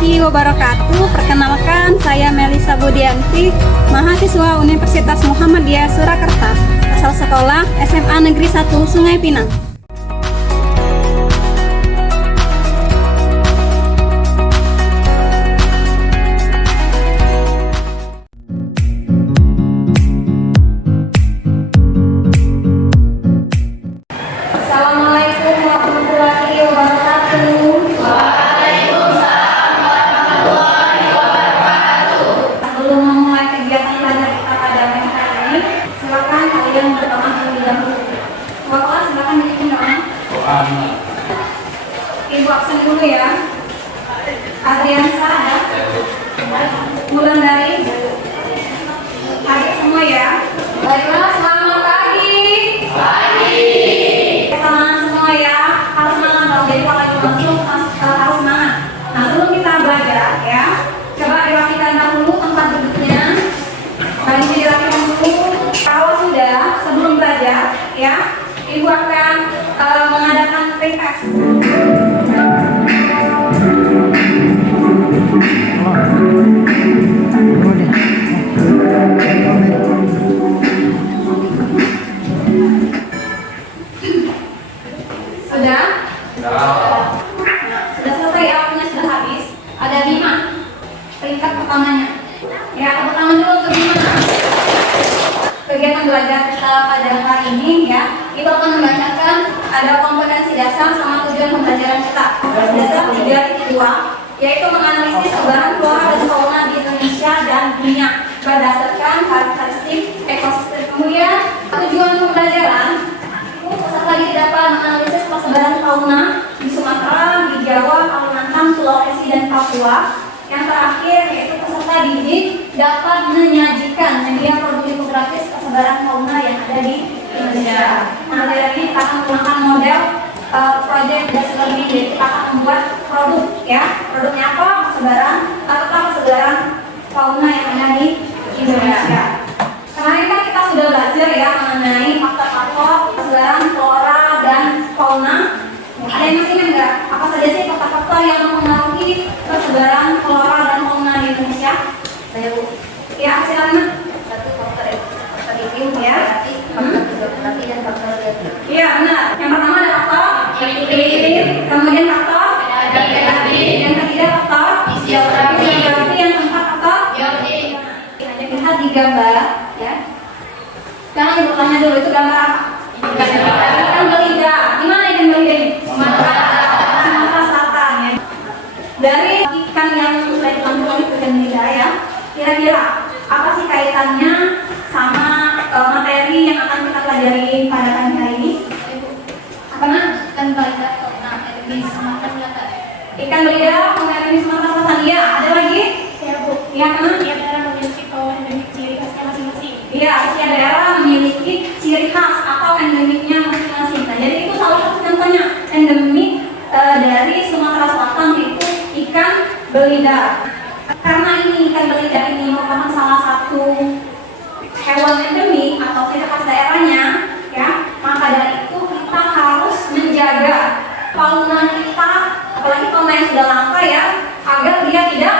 warahmatullahi wabarakatuh. Perkenalkan, saya Melisa Budianti, mahasiswa Universitas Muhammadiyah Surakarta, asal sekolah SMA Negeri 1 Sungai Pinang. Assalamualaikum warahmatullahi wabarakatuh. Sebelum memulai kegiatan belajar kita pada hari ini, silakan kalian berdoa terlebih dahulu. Bapak, silakan bikin doa. Ibu absen dulu ya. Adriansa ada. Bulan dari. Adik semua ya. Baiklah, selamat pagi. Sama semua ya. Harus semangat dong. Jadi kalau lagi masuk harus semangat. Nah, sebelum kita belajar ya, coba dirapikan dahulu tempat duduknya. Bajunya dirapikan dulu. Kalau sudah, sebelum belajar ya, Ibu akan mengadakan pretest. Sudah? Sudah selesai ya, waktunya sudah habis. Ada 5 peringkat pertamanya. Ya, tepuk tangan dulu untuk 5. Kegiatan belajar kita pada hari ini ya, itu akan membacakan ada kompetensi dasar sama tujuan pembelajaran kita. Dasar 3.2, yaitu menganalisis sebaran flora dan fauna di Indonesia dan dunia berdasarkan karakteristik ekosistem. Kemudian tujuan pembelajaran peserta didik dapat menganalisis persebaran fauna di Sumatera, di Jawa, Kalimantan, Sulawesi, dan Papua. Yang terakhir yaitu peserta didik dapat menyajikan media produk infografis persebaran fauna yang ada di Indonesia. Nah, dari ini kita akan menggunakan model project based learning. Jadi kita akan membuat produk ya. Produknya apa? Persebaran fauna yang ada di Indonesia. Kemarin kan kita sudah belajar ya mengenai faktor-faktor persebaran flora dan fauna. Ada yang masih ingat nggak? Apa saja sih faktor-faktor yang mempengaruhi persebaran flora dan fauna di Indonesia? Saya Bu. Ya, silakan. Satu faktor iklim ya. Faktor geografi dan faktor geografi. Iya benar. Yang pertama ada faktor iklim, kemudian faktor geografi, yang ketiga faktor geografi, yang keempat faktor geografi. Lihat di gambar ya. Sekarang ibu tanya dulu, itu gambar apa? Ikan belida. Di mana ikan belida ini? Sumatera Selatan ya. Dari ikan yang sudah ditampilkan itu ikan belida ya. Kira-kira apa sih kaitannya sama materi yang akan kita pelajari pada pagi hari ini? Apa nak? Ikan belida di Sumatera Selatan. Ikan belida di Sumatera Selatan. Iya. Ada lagi? Ya Bu. Iya kan? Iya, daerah memiliki fauna dan ciri khasnya masing-masing. Iya, setiap daerah memiliki ciri khas atau endemiknya masing-masing. Nah, jadi itu salah satu contohnya endemik dari Sumatera Selatan yaitu ikan belida. Karena ini ikan belida ini merupakan salah satu hewan endemik atau ciri khas daerahnya, ya, maka dari itu kita harus menjaga fauna kita, apalagi fauna yang sudah langka ya, agar dia tidak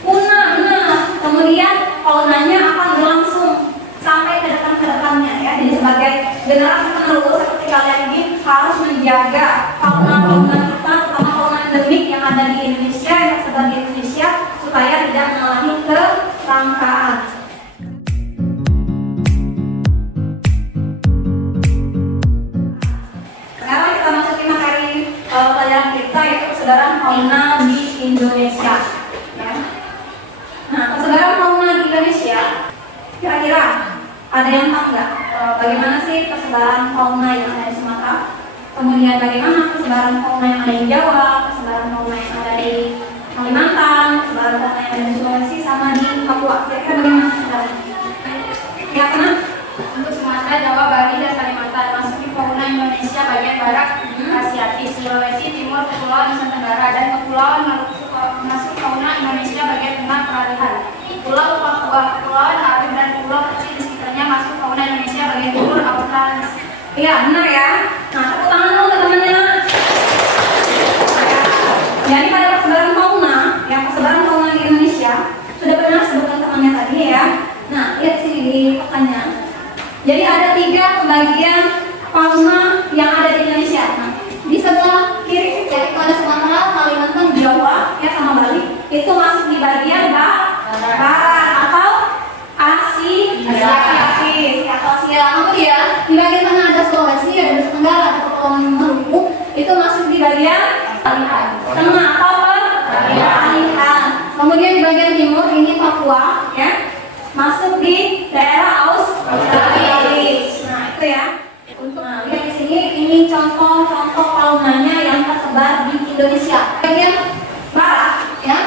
punah. Nah, kemudian faunanya akan berlangsung sampai ke depan-depannya ya. Jadi sebagai generasi penerus seperti kalian ini harus menjaga fauna-fauna kita, terutama fauna endemik yang ada di Indonesia, yang tersebar di Indonesia, supaya tidak mengalami kelangkaan. Sekarang kita masukin materi pelajaran kita, yaitu persebaran fauna di Indonesia ya. Nah, persebaran fauna di Indonesia, kira-kira ada yang tahu nggak bagaimana sih persebaran fauna yang ada di Sumatera? Kemudian bagaimana persebaran fauna yang ada di Jawa, persebaran fauna yang ada di Kalimantan, persebaran fauna yang ada di Sulawesi, sama di Papua? Kira-kira bagaimana persebarannya? Ya, kenapa? Untuk Sumatera, Jawa, Bali, dan Kalimantan masuki fauna Indonesia bagian barat Asiatik, Sulawesi, Timur, Kepulauan Nusa Tenggara, dan Kepulauan masuk fauna Indonesia bagian tengah peralihan. Pulau Papua, Kepulauan Arif, dan pulau kecil di sekitarnya masuk fauna Indonesia bagian timur Australia. Iya, benar ya. Nah, tepuk tangan dulu teman-teman. Jadi pada persebaran fauna, ya Jadi ada 3 pembagian fauna yang ada di Indonesia. Nah, di sebelah kiri ya itu ada Sumatera, Kalimantan, Jawa, ya sama Bali. Itu masuk di bagian barat atau Asia atau Asia. Kemudian di bagian tengah ada Sulawesi, ada Nusa Tenggara, ada Kepulauan Maluku. Itu masuk di bagian tengah atau peralihan. Kemudian di bagian timur ini Papua, ya, masuk di daerah Australia. Nah itu ya. Untuk lihat di sini, ini contoh-contoh faunanya yang tersebar di Indonesia. Bagian barat, ya,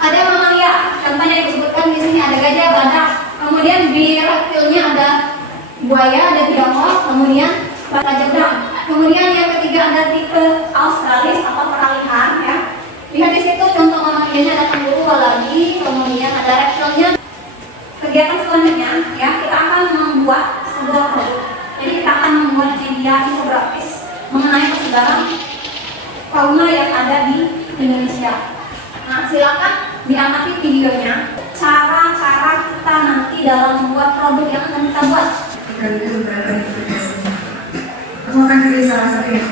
ada mamalia. Contohnya disebutkan di sini ada gajah, badak. Kemudian di reptilnya ada buaya, ada tiongkok. Kemudian raja berang. Kemudian yang ketiga ada tipe Australis atau peralihan, ya. Lihat di situ contoh mamalianya ada kanguru, wallaby. Kemudian ada reptilnya. Kegiatan selanjutnya, ya, kita akan membuat sebuah produk. Jadi kita akan membuat media infografis mengenai persebaran fauna yang ada di Indonesia. Nah, silakan diamati videonya. Cara-cara kita nanti dalam membuat produk yang akan kita buat. Aku akan pilih salah satu yang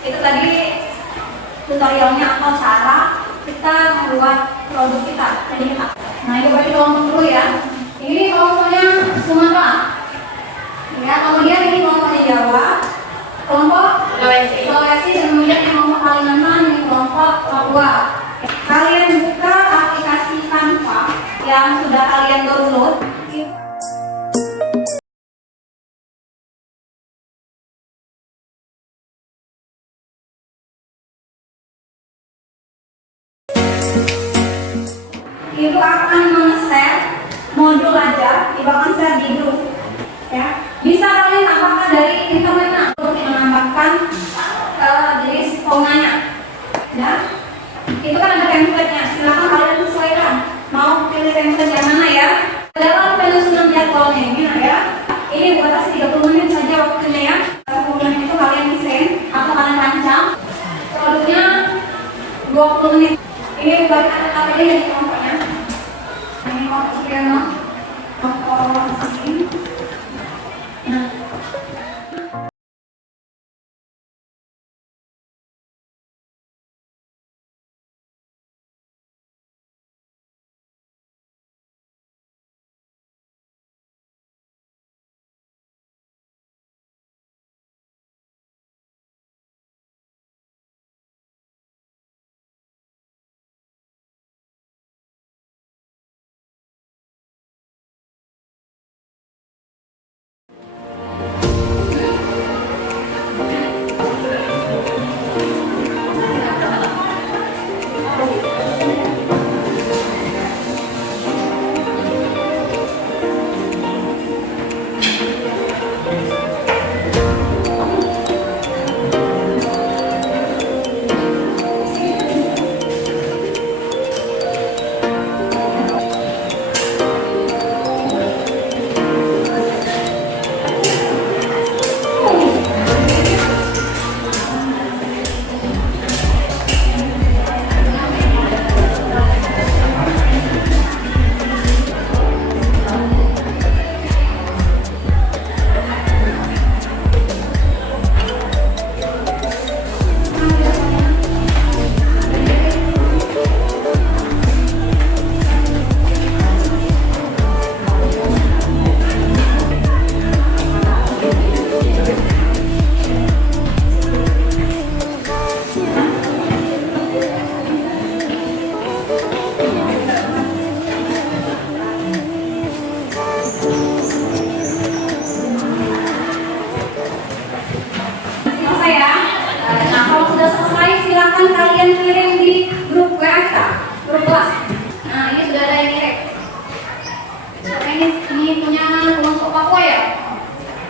Itu tadi tutorialnya atau cara kita membuat produk kita. Nah itu berarti kelompok dulu ya. Ini kelompoknya Sumatera, ya. Kemudian ini kelompoknya Jawa, kelompok Sulawesi, dan kemudian yang kelompok Kalimantan, ini kelompok Papua. Kalian buka aplikasi Canva yang sudah kalian download. Ibu akan men-share modul aja, ibu akan share di grup, ya. Bisa kalian tambahkan dari internet untuk menambahkan jenis faunanya, ya. Itu kan ada template-nya, silakan kalian sesuaikan. Mau pilih template yang mana ya? Dalam penyusunan jadwalnya ini, ya. Ini batasi 30 menit saja waktunya ya. 10 menit itu kalian desain atau kalian rancang. Produknya 20 menit. Ini buat anak-anak ini di kelompoknya. Ini kelompok Supriyono, kelompok Saking. Nah,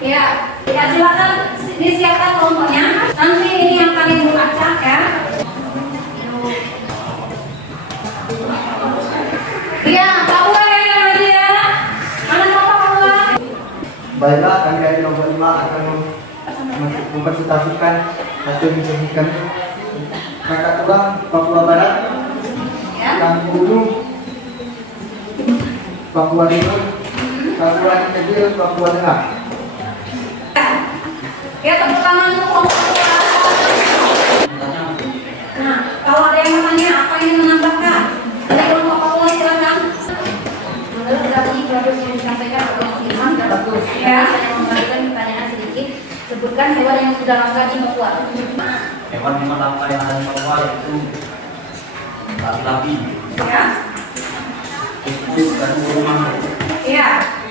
Ya, ya silakan disiapkan kelompoknya. Nanti ini yang kami buat acak ya. Baiklah, kami dari kelompok 5 akan mempresentasikan hasil menjadikan Kakak Tubang, Papua Barat, Ya. Kampung Gunung, Papua Timur, Papua Kecil, Papua Tengah. Ya, tepuk tangan untuk kelompok dua. Nah, kalau ada yang bertanya apa yang menambahkan dari kelompok Papua, silakan. Menurut tadi bagus yang disampaikan oleh Mas Imam dan bagus. Ya. Saya memberikan pertanyaan sedikit. Sebutkan hewan yang sudah langka di Papua. Hewan langka yang ada di Papua yaitu laki-laki, Ya. tikus, dan burung. Iya.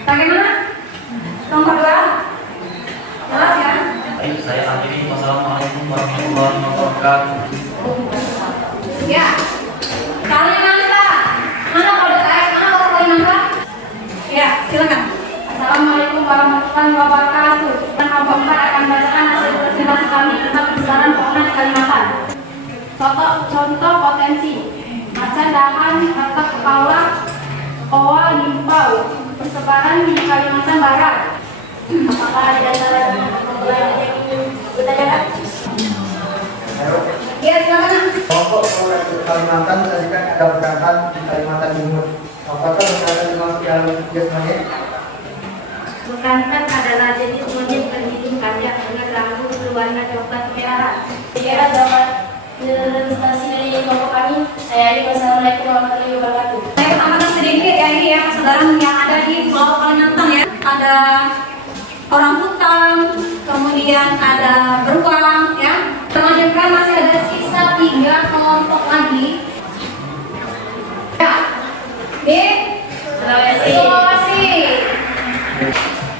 Bagaimana? Kelompok dua? Jelas ya? Baik, saya akhiri. Wassalamualaikum warahmatullahi wabarakatuh. Ya. Kalimantan. Mana kode tarik? Mana kode Kalimantan? Ya, silakan. Assalamualaikum warahmatullahi wabarakatuh. Kelompok 4 akan membacakan hasil presentasi kami tentang persebaran fauna di Kalimantan. Contoh potensi: macan dahan, harta kepala, owa, limpau. Persebaran di Kalimantan Barat. Apakah ada salah satu yang ingin ditanyakan? Ya, silakan. Kelompok Kalimantan menjadikan ada berangkat di Kalimantan Timur. Apakah berangkat dimasuk dalam jenis monyet? Bekantan adalah jenis monyet berhidung panjang dengan rambut berwarna coklat merah. Saya dapat presentasi dari kelompok kami. Wassalamualaikum warahmatullahi wabarakatuh. Saya tambahkan sedikit ya, ini ya saudara yang ada di Pulau Kalimantan ya. Ada orang hutan, kemudian ada beruang ya. Selanjutnya masih ada sisa 3 kelompok lagi. Ya. Di Sulawesi.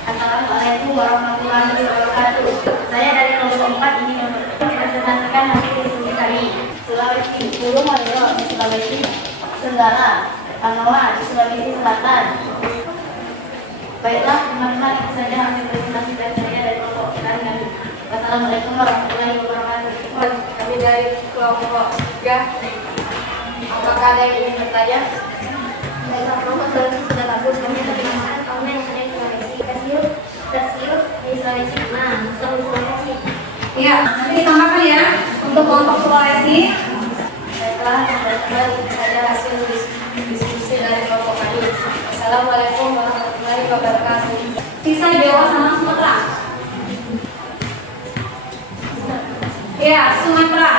Assalamualaikum warahmatullahi wabarakatuh. Saya dari kelompok 4 ini mempresentasikan hasil diskusi kami. Sulawesi, burung maleo di Sulawesi Tenggara, Anoa di Sulawesi Selatan. Baiklah, teman-teman, itu saja hasil presentasi dari saya dari kelompok kami. Wassalamualaikum warahmatullahi wabarakatuh. Kami dari kelompok 3. Apakah ada yang ingin bertanya? Baiklah, kelompok Sulawesi sudah bagus. Kami akan mengenalkan fauna yang ada di Sulawesi. Tersiur di Sulawesi. Nah, Sulawesi. Ya, nanti ditambahkan ya untuk kelompok Sulawesi. Baiklah, itu saja hasil diskusi dari kelompok kami. Assalamualaikum warahmatullahi wabarakatuh. Sisa Jawa sama Sumatera. Ya, Sumatera.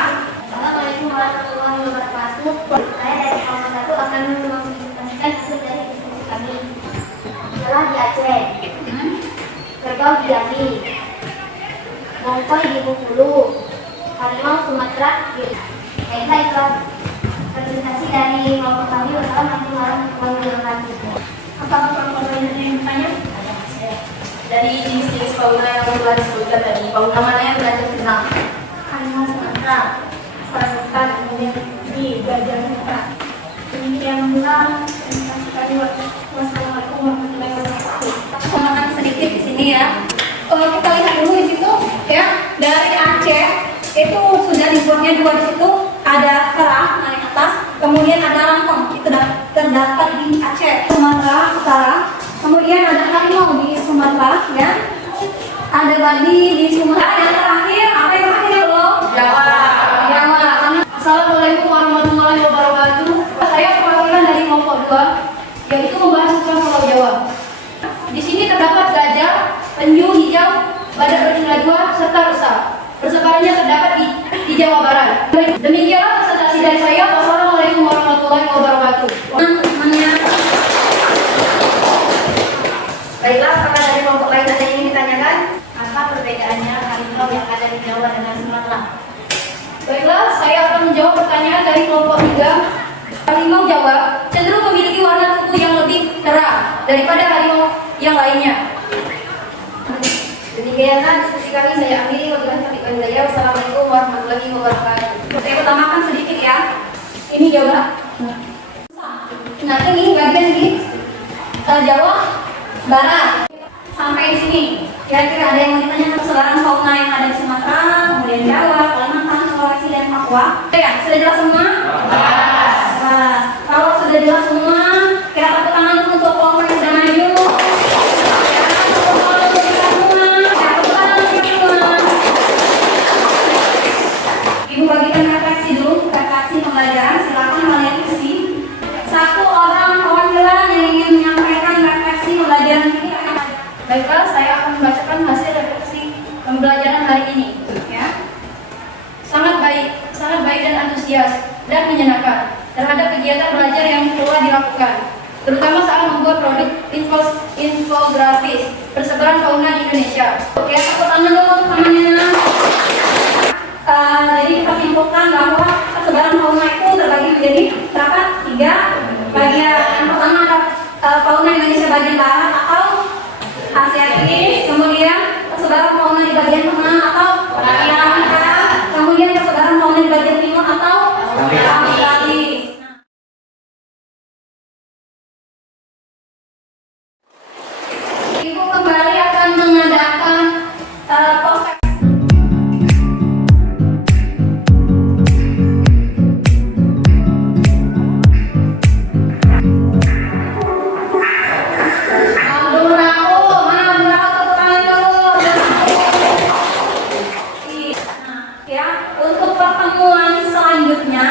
Assalamualaikum warahmatullahi wabarakatuh. Saya dari kelompok 1 akan mempresentasikan hasil dari diskusi kami. Adalah di Aceh, kerbau di Jambi, mongkoi di Bengkulu, harimau Sumatera. Baiklah, itu presentasi dari kelompok kami. Wassalamualaikum warahmatullahi wabarakatuh. Apakah kelompok lain ada yang bertanya? Dari jenis fauna yang telah disebutkan tadi, fauna mana yang belajar tentang Harimau Sumatera, orangutan, kemudian di gajah Sumatera. Demikian pula presentasi kami. Wassalamualaikum warahmatullahi wabarakatuh. Tambahkan sedikit di sini ya. Kita lihat dulu di situ ya, dari Aceh itu sudah dibuatnya 2 di situ, ada kerah naik atas, kemudian ada rangkong itu terdapat di Aceh, Sumatera Utara, kemudian ada harimau di Sumatera ya, ada babi di Sumatera, yang terakhir apa yang terakhir ya belum? Jawa. Jawa. Assalamualaikum warahmatullahi wabarakatuh. Saya perwakilan dari kelompok 2, yaitu membahas tentang Pulau Jawa. Di sini terdapat gajah, penyu hijau, badak berjumlah 2, serta rusa. Persebarannya terdapat di Jawa Barat. Demikianlah presentasi dari saya. Wassalamualaikum warahmatullahi wabarakatuh. Teman-temannya. Baiklah, apakah dari kelompok lain ada yang ingin ditanyakan? Apa perbedaannya harimau yang ada di Jawa dengan Sumatera? Baiklah, saya akan menjawab pertanyaan dari kelompok 3. Harimau Jawa cenderung memiliki warna tubuh yang lebih terang daripada harimau yang lainnya. Demikianlah diskusi kami. Saya akhiri. Wassalamualaikum warahmatullahi wabarakatuh. Saya utamakan sedikit ya. Ini Jawa. Nah ini bagian di Jawa Barat. Sampai di sini. Kira-kira ada yang mau ditanya persebaran fauna yang ada di Sumatera, kemudian Jawa, Kalimantan, Sulawesi, dan Papua? Ya, sudah jelas semua? Nah, kalau sudah jelas semua, kita tepuk tangan untuk kelompok yang sudah maju. Ya, tepuk tangan untuk Baiklah, saya akan membacakan hasil refleksi pembelajaran hari ini. Ya, sangat baik dan antusias dan menyenangkan terhadap kegiatan belajar yang telah dilakukan, terutama saat membuat produk infografis persebaran fauna di Indonesia. Oke, tepuk tangan dulu teman-temannya. Jadi kita simpulkan bahwa persebaran fauna itu terbagi menjadi berapa? 3 bagian. Yang pertama ada fauna Indonesia bagian barat atau Asiatis, kemudian persebaran fauna di bagian tengah atau Afrika, kemudian persebaran fauna di bagian timur atau Australia. Ibu kembali akan mengadakan podcast. Untuk pertemuan selanjutnya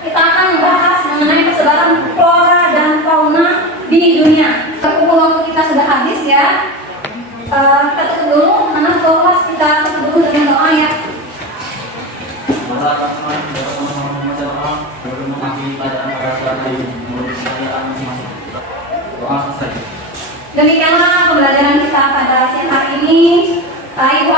kita akan membahas mengenai persebaran flora dan fauna di dunia. Pukul waktu kita sudah habis ya. Kita tutup dulu, karena kelas kita tutup dulu dengan doa ya. Maka teman-teman dapat sama-sama membaca doa sebelum mengakhiri pelajaran pada siang hari ini. Menurut percayaan masing-masing. Doa selesai. Demikianlah pembelajaran kita pada siang hari ini. Ibu